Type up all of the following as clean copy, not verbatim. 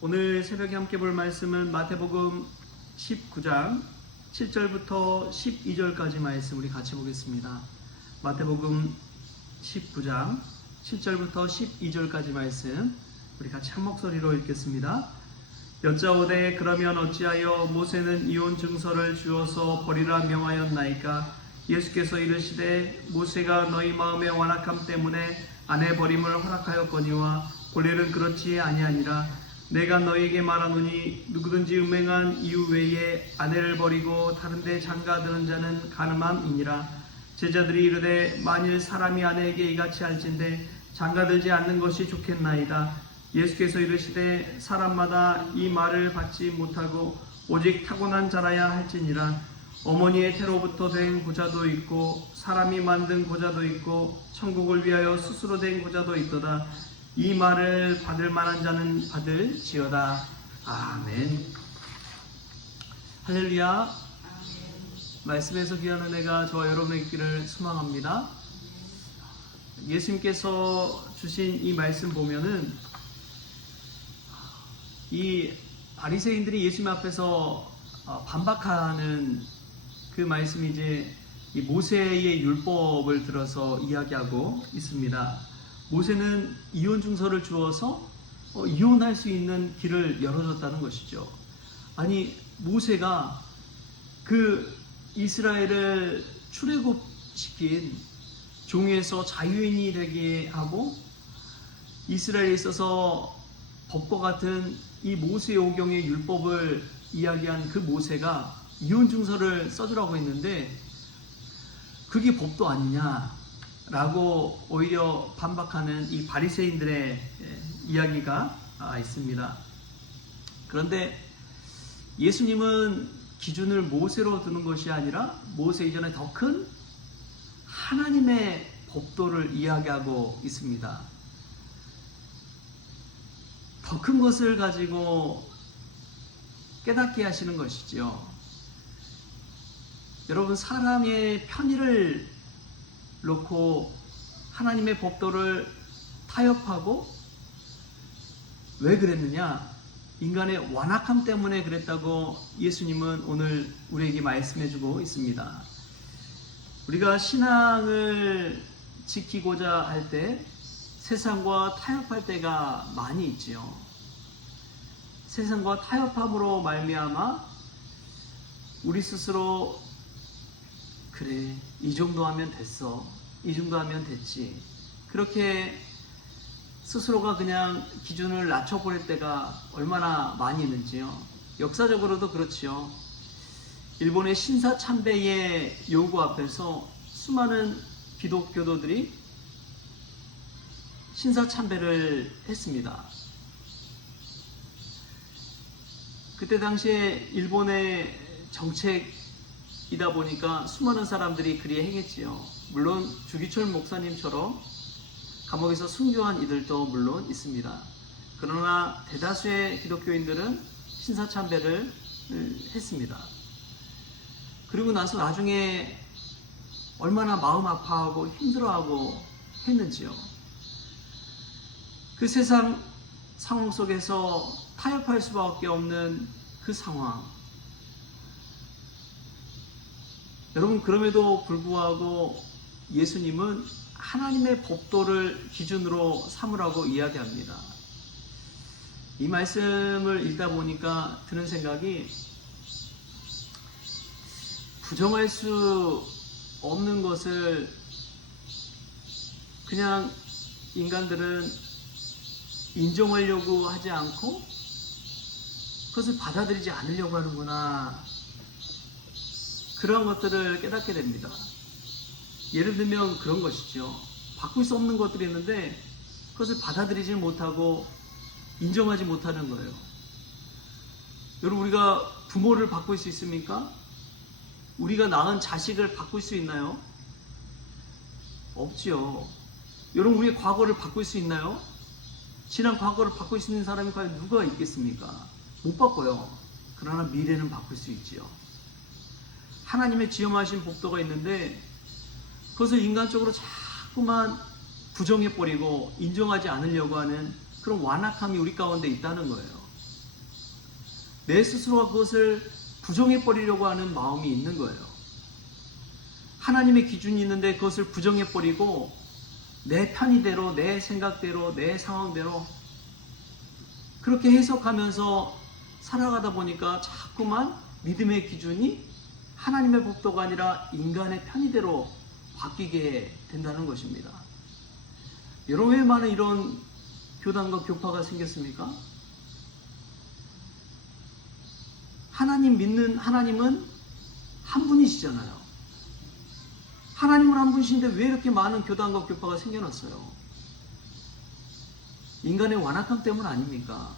오늘 새벽에 함께 볼 말씀은 마태복음 19장 7절부터 12절까지 말씀 우리 같이 보겠습니다. 마태복음 19장 7절부터 12절까지 말씀 우리 같이 한 목소리로 읽겠습니다. 여짜오되 그러면 어찌하여 모세는 이혼 증서를 주어서 버리라 명하였나이까? 예수께서 이르시되 모세가 너희 마음의 완악함 때문에 아내 버림을 허락하였거니와 본래는 그렇지 아니하니라. 내가 너에게 말하노니 누구든지 음행한 이유 외에 아내를 버리고 다른 데 장가드는 자는 가늠함이니라. 제자들이 이르되 만일 사람이 아내에게 이같이 할진대 장가들지 않는 것이 좋겠나이다. 예수께서 이르시되 사람마다 이 말을 받지 못하고 오직 타고난 자라야 할지니라. 어머니의 태로부터 된 고자도 있고 사람이 만든 고자도 있고 천국을 위하여 스스로 된 고자도 있도다. 이 말을 받을 만한 자는 받을지어다. 아멘. 할렐루야. 말씀에서 귀한 은혜가 저와 여러분의 있기를 소망합니다. 예수님께서 주신 이 말씀 보면은 이 바리새인들이 예수님 앞에서 반박하는 그 말씀이 이제 이 모세의 율법을 들어서 이야기하고 있습니다. 모세는 이혼 증서를 주어서 이혼할 수 있는 길을 열어줬다는 것이죠. 아니, 모세가 그 이스라엘을 출애굽시킨 종에서 자유인이 되게 하고 이스라엘에 있어서 법과 같은 이 모세오경의 율법을 이야기한 그 모세가 이혼 증서를 써주라고 했는데 그게 법도 아니냐 라고 오히려 반박하는 이 바리새인들의 이야기가 있습니다. 그런데 예수님은 기준을 모세로 두는 것이 아니라 모세 이전에 더 큰 하나님의 법도를 이야기하고 있습니다. 더 큰 것을 가지고 깨닫게 하시는 것이죠. 여러분, 사람의 편의를 놓고 하나님의 법도를 타협하고 왜 그랬느냐? 인간의 완악함 때문에 그랬다고 예수님은 오늘 우리에게 말씀해주고 있습니다. 우리가 신앙을 지키고자 할 때 세상과 타협할 때가 많이 있지요. 세상과 타협함으로 말미암아 우리 스스로 그래, 이 정도 하면 됐어, 이 정도 하면 됐지, 그렇게 스스로가 그냥 기준을 낮춰버릴 때가 얼마나 많이 있는지요. 역사적으로도 그렇지요. 일본의 신사참배의 요구 앞에서 수많은 기독교도들이 신사참배를 했습니다. 그때 당시에 일본의 정책이다 보니까 수많은 사람들이 그리 행했지요. 물론 주기철 목사님처럼 감옥에서 순교한 이들도 물론 있습니다. 그러나 대다수의 기독교인들은 신사참배를 했습니다. 그리고 나서 나중에 얼마나 마음 아파하고 힘들어하고 했는지요. 그 세상 상황 속에서 타협할 수밖에 없는 그 상황. 여러분, 그럼에도 불구하고 예수님은 하나님의 법도를 기준으로 삼으라고 이야기합니다. 이 말씀을 읽다 보니까 드는 생각이, 부정할 수 없는 것을 그냥 인간들은 인정하려고 하지 않고 그것을 받아들이지 않으려고 하는구나, 그런 것들을 깨닫게 됩니다. 예를 들면 그런 것이죠. 바꿀 수 없는 것들이 있는데 그것을 받아들이지 못하고 인정하지 못하는 거예요. 여러분, 우리가 부모를 바꿀 수 있습니까? 우리가 낳은 자식을 바꿀 수 있나요? 없지요. 여러분, 우리의 과거를 바꿀 수 있나요? 지난 과거를 바꿀 수 있는 사람이 과연 누가 있겠습니까? 못 바꿔요. 그러나 미래는 바꿀 수 있지요. 하나님의 지엄하신 법도가 있는데 그것을 인간적으로 자꾸만 부정해버리고 인정하지 않으려고 하는 그런 완악함이 우리 가운데 있다는 거예요. 내 스스로가 그것을 부정해버리려고 하는 마음이 있는 거예요. 하나님의 기준이 있는데 그것을 부정해버리고 내 편의대로, 내 생각대로, 내 상황대로 그렇게 해석하면서 살아가다 보니까 자꾸만 믿음의 기준이 하나님의 법도가 아니라 인간의 편의대로 바뀌게 된다는 것입니다. 여러분, 왜 많은 이런 교단과 교파가 생겼습니까? 하나님 믿는 하나님은 한 분이시잖아요. 하나님은 한 분이신데 왜 이렇게 많은 교단과 교파가 생겨났어요? 인간의 완악함 때문 아닙니까?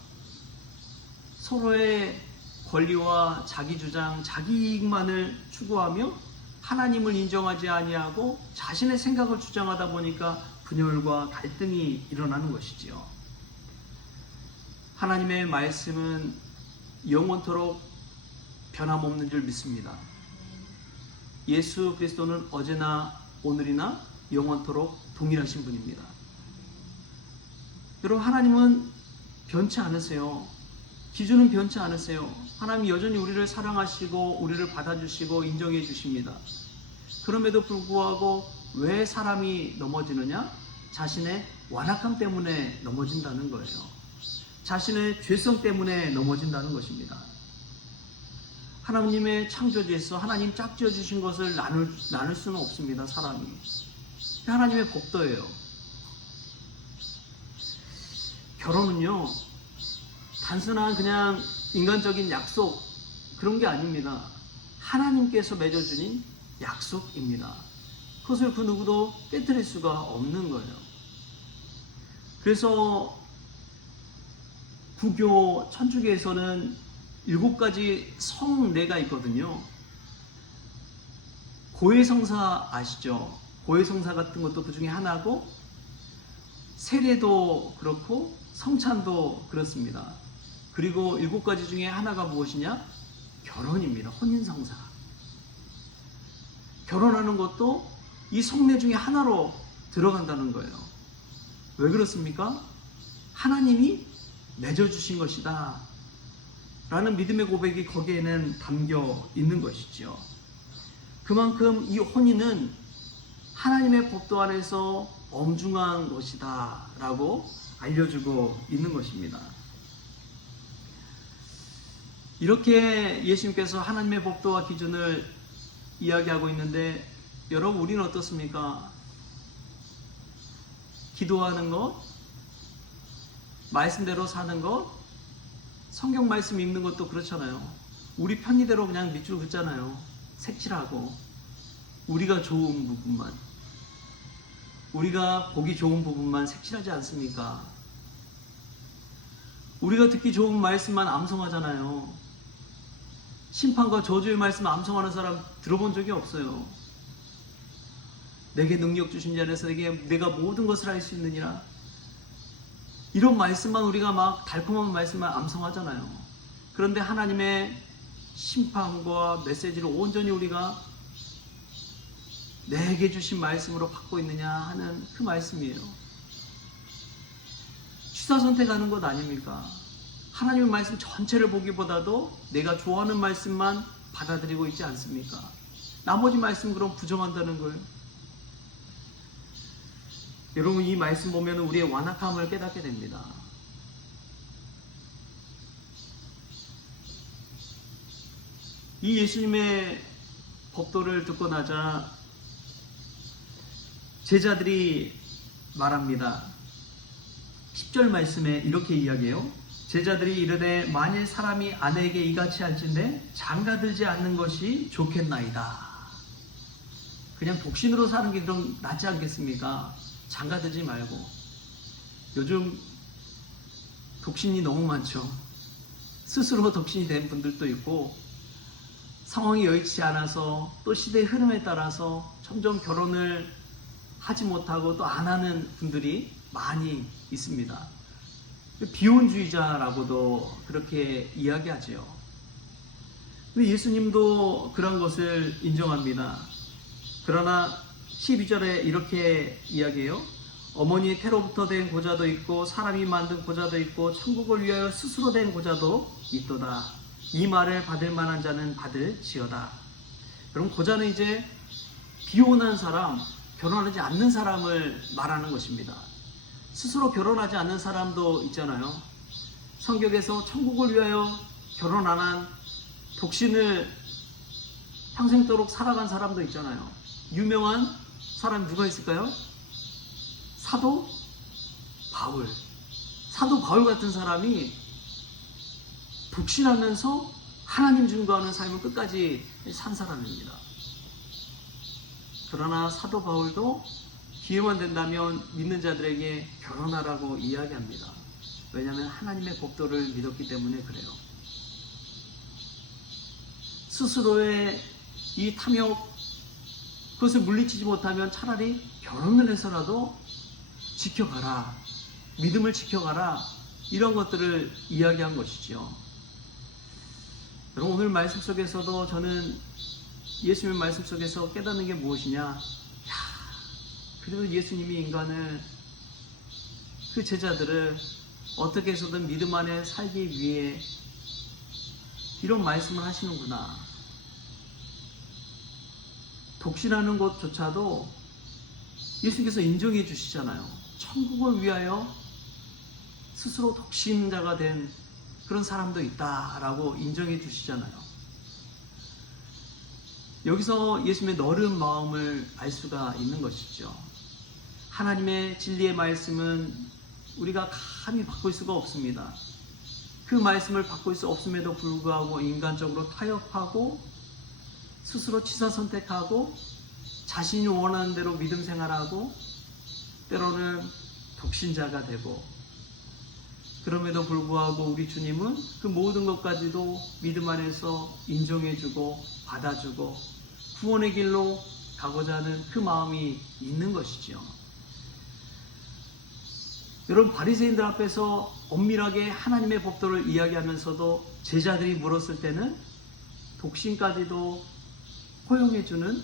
서로의 권리와 자기 주장, 자기 이익만을 추구하며 하나님을 인정하지 아니하고 자신의 생각을 주장하다 보니까 분열과 갈등이 일어나는 것이지요. 하나님의 말씀은 영원토록 변함없는 줄 믿습니다. 예수 그리스도는 어제나 오늘이나 영원토록 동일하신 분입니다. 여러분, 하나님은 변치 않으세요. 기준은 변치 않으세요. 하나님 여전히 우리를 사랑하시고 우리를 받아주시고 인정해 주십니다. 그럼에도 불구하고 왜 사람이 넘어지느냐? 자신의 완악함 때문에 넘어진다는 거예요. 자신의 죄성 때문에 넘어진다는 것입니다. 하나님의 창조주에서 하나님 짝지어 주신 것을 나눌 수는 없습니다. 사람이. 하나님의 법도예요. 결혼은요, 단순한 그냥 인간적인 약속 그런 게 아닙니다. 하나님께서 맺어주신 약속입니다. 그것을 그 누구도 깨뜨릴 수가 없는 거예요. 그래서 구교 천주교에서는 7가지 성례가 있거든요. 고해성사 아시죠? 고해성사 같은 것도 그 중에 하나고, 세례도 그렇고 성찬도 그렇습니다. 그리고 7가지 중에 하나가 무엇이냐? 결혼입니다. 혼인성사. 결혼하는 것도 이 성례 중에 하나로 들어간다는 거예요. 왜 그렇습니까? 하나님이 맺어주신 것이다 라는 믿음의 고백이 거기에는 담겨 있는 것이죠. 그만큼 이 혼인은 하나님의 법도 안에서 엄중한 것이다 라고 알려주고 있는 것입니다. 이렇게 예수님께서 하나님의 법도와 기준을 이야기하고 있는데, 여러분, 우리는 어떻습니까? 기도하는 것, 말씀대로 사는 것, 성경 말씀 읽는 것도 그렇잖아요. 우리 편의대로 그냥 밑줄 긋잖아요. 색칠하고 우리가 좋은 부분만, 우리가 보기 좋은 부분만 색칠하지 않습니까? 우리가 듣기 좋은 말씀만 암송하잖아요. 심판과 저주의 말씀 암송하는 사람 들어본 적이 없어요. 내게 능력 주신 자 안에서 내가 모든 것을 할 수 있느니라. 이런 말씀만 우리가 막 달콤한 말씀만 암송하잖아요. 그런데 하나님의 심판과 메시지를 온전히 우리가 내게 주신 말씀으로 받고 있느냐 하는 그 말씀이에요. 취사 선택하는 것 아닙니까? 하나님의 말씀 전체를 보기보다도 내가 좋아하는 말씀만 받아들이고 있지 않습니까? 나머지 말씀 그럼 부정한다는 거예요. 여러분, 이 말씀 보면 우리의 완악함을 깨닫게 됩니다. 이 예수님의 법도를 듣고 나자 제자들이 말합니다. 10절 말씀에 이렇게 이야기해요. 제자들이 이르되 만일 사람이 아내에게 이같이 할진대 장가들지 않는 것이 좋겠나이다. 그냥 독신으로 사는 게 좀 낫지 않겠습니까? 장가들지 말고. 요즘 독신이 너무 많죠. 스스로 독신이 된 분들도 있고, 상황이 여의치 않아서 또 시대의 흐름에 따라서 점점 결혼을 하지 못하고 또 안 하는 분들이 많이 있습니다. 비혼주의자라고도 그렇게 이야기하죠. 근데 예수님도 그런 것을 인정합니다. 그러나 12절에 이렇게 이야기해요. 어머니의 태로부터 된 고자도 있고 사람이 만든 고자도 있고 천국을 위하여 스스로 된 고자도 있도다. 이 말을 받을 만한 자는 받을지어다. 그럼 고자는 이제 비혼한 사람, 결혼하지 않는 사람을 말하는 것입니다. 스스로 결혼하지 않는 사람도 있잖아요. 성경에서 천국을 위하여 결혼 안 한 독신을 평생도록 살아간 사람도 있잖아요. 유명한 사람 누가 있을까요? 사도 바울. 사도 바울 같은 사람이 독신하면서 하나님 증거하는 삶을 끝까지 산 사람입니다. 그러나 사도 바울도 기회만 된다면 믿는 자들에게 결혼하라고 이야기합니다. 왜냐하면 하나님의 법도를 믿었기 때문에 그래요. 스스로의 이 탐욕, 그것을 물리치지 못하면 차라리 결혼을 해서라도 지켜가라, 믿음을 지켜가라, 이런 것들을 이야기한 것이죠. 여러분, 오늘 말씀 속에서도 저는 예수님의 말씀 속에서 깨닫는 게 무엇이냐, 그래도 예수님이 인간을, 그 제자들을 어떻게 해서든 믿음 안에 살기 위해 이런 말씀을 하시는구나. 독신하는 것조차도 예수님께서 인정해 주시잖아요. 천국을 위하여 스스로 독신자가 된 그런 사람도 있다라고 인정해 주시잖아요. 여기서 예수님의 너른 마음을 알 수가 있는 것이죠. 하나님의 진리의 말씀은 우리가 감히 바꿀 수가 없습니다. 그 말씀을 바꿀 수 없음에도 불구하고 인간적으로 타협하고 스스로 취사 선택하고 자신이 원하는 대로 믿음 생활하고 때로는 독신자가 되고, 그럼에도 불구하고 우리 주님은 그 모든 것까지도 믿음 안에서 인정해주고 받아주고 구원의 길로 가고자 하는 그 마음이 있는 것이죠. 여러분, 바리새인들 앞에서 엄밀하게 하나님의 법도를 이야기하면서도 제자들이 물었을 때는 독신까지도 허용해주는,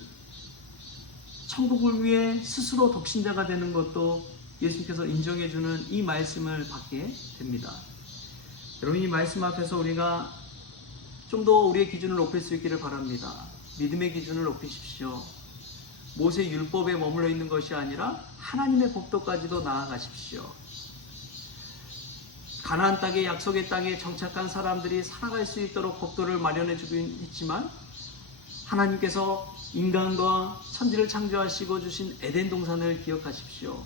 천국을 위해 스스로 독신자가 되는 것도 예수님께서 인정해주는 이 말씀을 받게 됩니다. 여러분, 이 말씀 앞에서 우리가 좀 더 우리의 기준을 높일 수 있기를 바랍니다. 믿음의 기준을 높이십시오. 모세 율법에 머물러 있는 것이 아니라 하나님의 법도까지도 나아가십시오. 가나안 땅의 약속의 땅에 정착한 사람들이 살아갈 수 있도록 법도를 마련해 주긴 했지만, 하나님께서 인간과 천지를 창조하시고 주신 에덴 동산을 기억하십시오.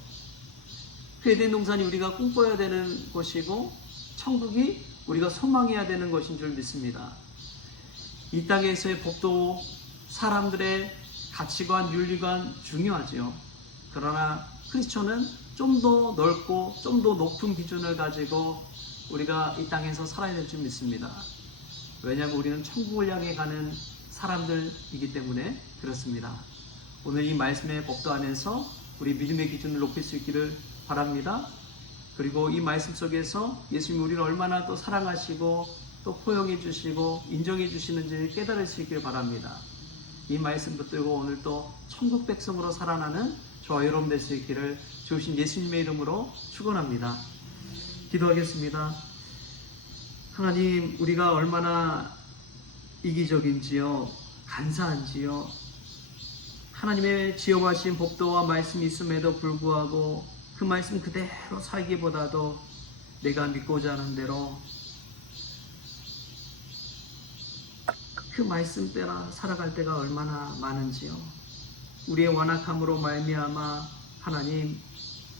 그 에덴 동산이 우리가 꿈꿔야 되는 것이고 천국이 우리가 소망해야 되는 것인 줄 믿습니다. 이 땅에서의 법도, 사람들의 가치관, 윤리관 중요하죠. 그러나 크리스천은 좀 더 넓고 좀 더 높은 기준을 가지고 우리가 이 땅에서 살아야 될 줄 믿습니다. 왜냐하면 우리는 천국을 향해 가는 사람들이기 때문에 그렇습니다. 오늘 이 말씀의 법도 안에서 우리 믿음의 기준을 높일 수 있기를 바랍니다. 그리고 이 말씀 속에서 예수님이 우리를 얼마나 또 사랑하시고 또 포용해 주시고 인정해 주시는지 깨달을 수 있기를 바랍니다. 이 말씀 붙들고 오늘 또 천국 백성으로 살아나는 저와 여러분 될 수 있기를 주신 예수님의 이름으로 축원합니다. 기도하겠습니다. 하나님, 우리가 얼마나 이기적인지요, 간사한지요, 하나님의 지어하신 법도와 말씀이 있음에도 불구하고 그 말씀 그대로 살기보다도 내가 믿고자 하는 대로 그 말씀 따라 살아갈 때가 얼마나 많은지요. 우리의 완악함으로 말미암아 하나님,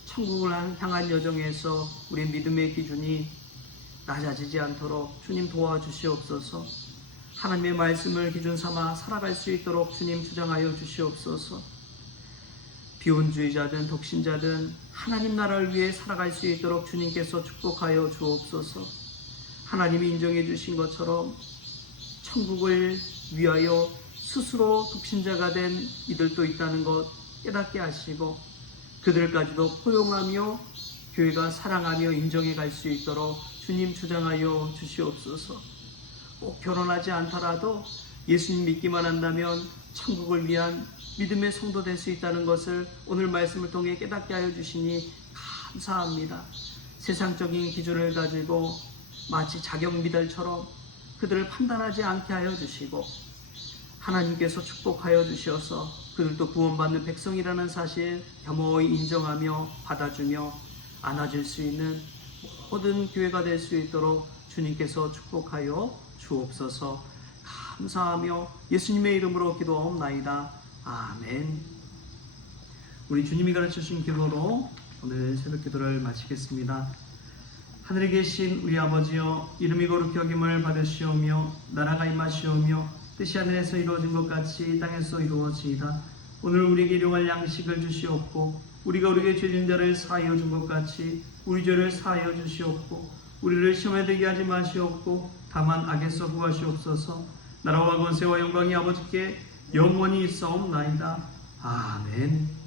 천국을 향한 여정에서 우리의 믿음의 기준이 낮아지지 않도록 주님 도와주시옵소서. 하나님의 말씀을 기준 삼아 살아갈 수 있도록 주님 주장하여 주시옵소서. 비혼주의자든 독신자든 하나님 나라를 위해 살아갈 수 있도록 주님께서 축복하여 주옵소서. 하나님이 인정해 주신 것처럼 천국을 위하여 스스로 독신자가 된 이들도 있다는 것 깨닫게 하시고, 그들까지도 포용하며 교회가 사랑하며 인정해 갈 수 있도록 주님 주장하여 주시옵소서. 꼭 결혼하지 않더라도 예수님 믿기만 한다면 천국을 위한 믿음의 성도 될 수 있다는 것을 오늘 말씀을 통해 깨닫게 하여 주시니 감사합니다. 세상적인 기준을 가지고 마치 자격 미달처럼 그들을 판단하지 않게 하여 주시고 하나님께서 축복하여 주셔서 그들도 구원받는 백성이라는 사실 겸허히 인정하며 받아주며 안아줄 수 있는 모든 교회가 될 수 있도록 주님께서 축복하여 주옵소서. 감사하며 예수님의 이름으로 기도하옵나이다. 아멘. 우리 주님이 가르쳐주신 기도로 오늘 새벽 기도를 마치겠습니다. 하늘에 계신 우리 아버지여, 이름이 거룩히 여김을 받으시오며 나라가 임하시오며 뜻이 하늘에서 이루어진 것 같이 땅에서 이루어지이다. 오늘 우리에게 일용할 양식을 주시옵고 우리가 우리에게 죄진 자를 사하여 준 것 같이 우리 죄를 사하여 주시옵고 우리를 시험에 들게 하지 마시옵고 다만 악에서 구하시옵소서. 나라와 권세와 영광이 아버지께 영원히 있사옵나이다. 아멘.